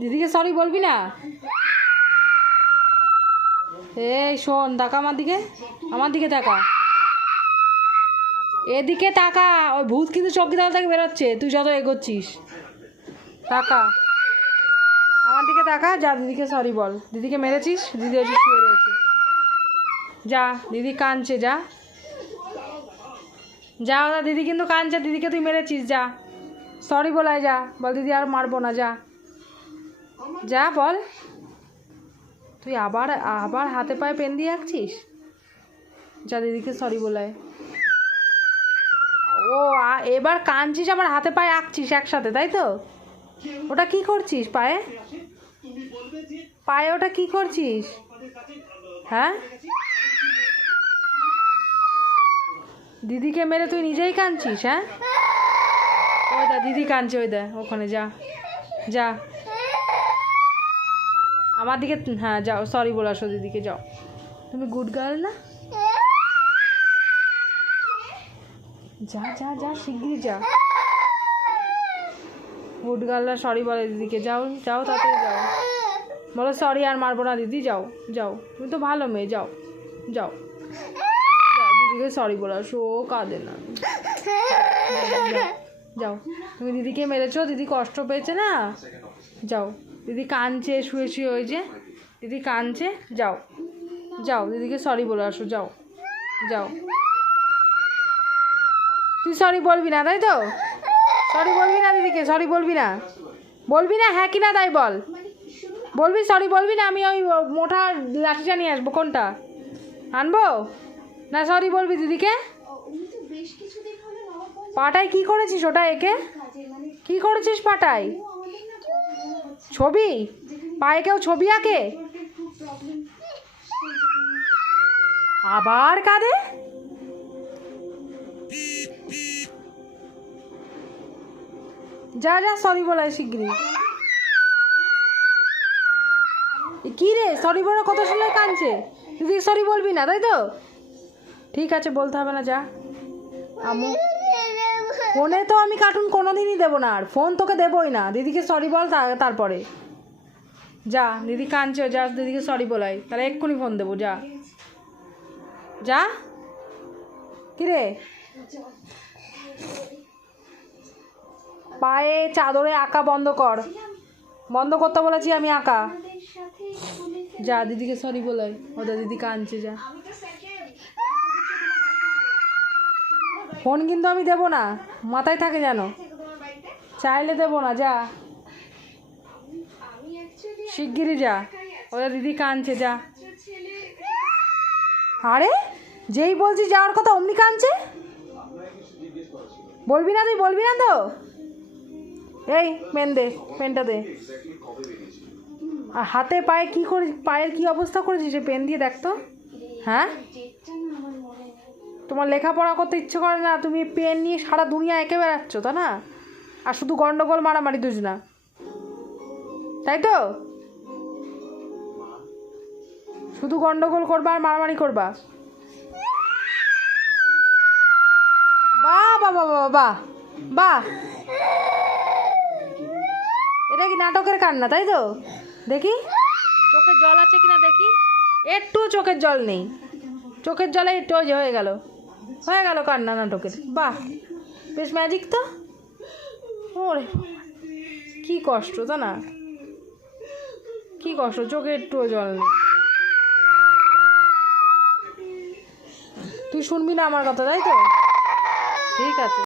দিদিকে সরি বলবি না? এই শোন, তাকা আমার দিকে, আমার দিকে তাকা, এদিকে তাকা। ওই ভূত কিন্তু চৌকিদার থেকে বেরোচ্ছে তুই যত এগোচ্ছিস। তাকা, আমার দিকে তাকা। যা দিদিকে সরি বল। দিদিকে মেরেছিস, দিদি ওই শুয়ে রয়েছে। যা, দিদি কাঁদছে, যা যা। ওরা দিদি কিন্তু কাঁদছে, দিদিকে তুই মেরেছিস। যা সরি বলাই, যা বল দিদি আর মারবো না। যা যা বল। তুই আবার আবার হাতে পায়ে পেন দিয়ে আঁকছিস। যা দিদিকে সরি বলাই। ও এবার কাঁদছিস, আবার হাতে পায়ে আঁকছিস একসাথে, তাই তো? ওটা কি করছিস পায়ে? পায়ে ওটা কি করছিস? হ্যাঁ, দিদিকে মেরে তুই নিজেই কাঁদছিস? হ্যাঁ, ওই দা দিদি কাঁদছে, ওই দা ওখানে। যা যা আমার দিকে, হ্যাঁ যাও, সরি বলে আসো দিদিকে। যাও, তুমি গুড গার্ল না? যা যা যা, শিগগিরি যা। গুড গার্লরা সরি বলে দিদিকে। যাও যাও, তাড়াতাড়ি যাও, বলো সরি আর মারবো না দিদি। যাও যাও, তুমি তো ভালো মেয়ে। যাও যাও যাও, দিদিকে সরি বলে আসো, ও কাঁদে না। যাও, তুমি দিদিকে মেরেছো, দিদি কষ্ট পেয়েছে না। যাও, দিদি কাঁদছে শুয়ে শুয়ে, ওই যে দিদি কাঁদছে। যাও যাও, দিদিকে সরি বলে আসো। যাও যাও। তুই সরি বলবি না, তাই তো? সরি বলবি না দিদিকে? সরি বলবি না? বলবি না হ্যাঁ কি না তাই বল। বলবি সরি বলবি না? আমি ওই মোটা লাঠিটা নিয়ে আসবো। কোনটা আনবো? না সরি বলবি দিদিকে? পাটায় কি করেছিস ওটা? একে কি করেছিস পাটায়? ছবি? পায়ে কেউ ছবি আঁকে? আবার কাঁদে? যা যা, সরি বলাই শিগগিরি। কি রে, সরি বলার কথা শুনে কাঁদছে? দিদি সরি বলবি না, তাই তো? ঠিক আছে, বলতে হবে না। যা। আমু ফোনে তো আমি কার্টুন কোনোদিনই দেবো না, আর ফোন তোকে দেবোই না। দিদিকে সরি বল, তারপরে যা। দিদি কাঁদছে, যা দিদিকে সরি বলাই, তাহলে এক্ষুনি ফোন দেবো। যা যা। কিরে, পায়ে চাদরে আঁকা বন্ধ কর। বন্ধ করতে বলেছি আমি আঁকা। যা, দিদিকে সরি বলাই। ওদের দিদি কাঁদছে। যা। ফোন কিন্তু আমি দেবো না, মাথায় থাকে যেন, চাইলে দেবো না। যা শিগগিরি যা, ওদের দিদি কাঁদছে। যা। আরে যেই বলছি যাওয়ার কথা অমনি কাঁদছে। বলবি না? তুই বলবি না তো? এই পেন দে, পেনটা দে। আর হাতে পায়ে কি করে, পায়ের কি অবস্থা করেছিস সে পেন দিয়ে? দেখ তো। হ্যাঁ, তোমার লেখাপড়া করতে ইচ্ছে করে না, তুমি পেন নিয়ে সারা দুনিয়া এঁকে বেড়াচ্ছ, তা না? আর শুধু গন্ডগোল মারামারি দুজ না, তাই তো? শুধু গন্ডগোল করবা আর মারামারি করবা। বাহ বাহ বাহ বাহ বাহ বাহ, এটা কি নাটকের কান্না, তাই তো? দেখি চোখের জল আছে কিনা দেখি। একটু চোখের জল নেই, চোখের জলে একটু হয়ে গেল, হয়ে গেল কান্না নাটকের। বাহ, বেশ ম্যাজিক তো। ওরে কি কষ্ট, তা না? কি কষ্ট, চোখে একটু জল নেই। তুই শুনবি না আমার কথা, তাই তো? ঠিক আছে।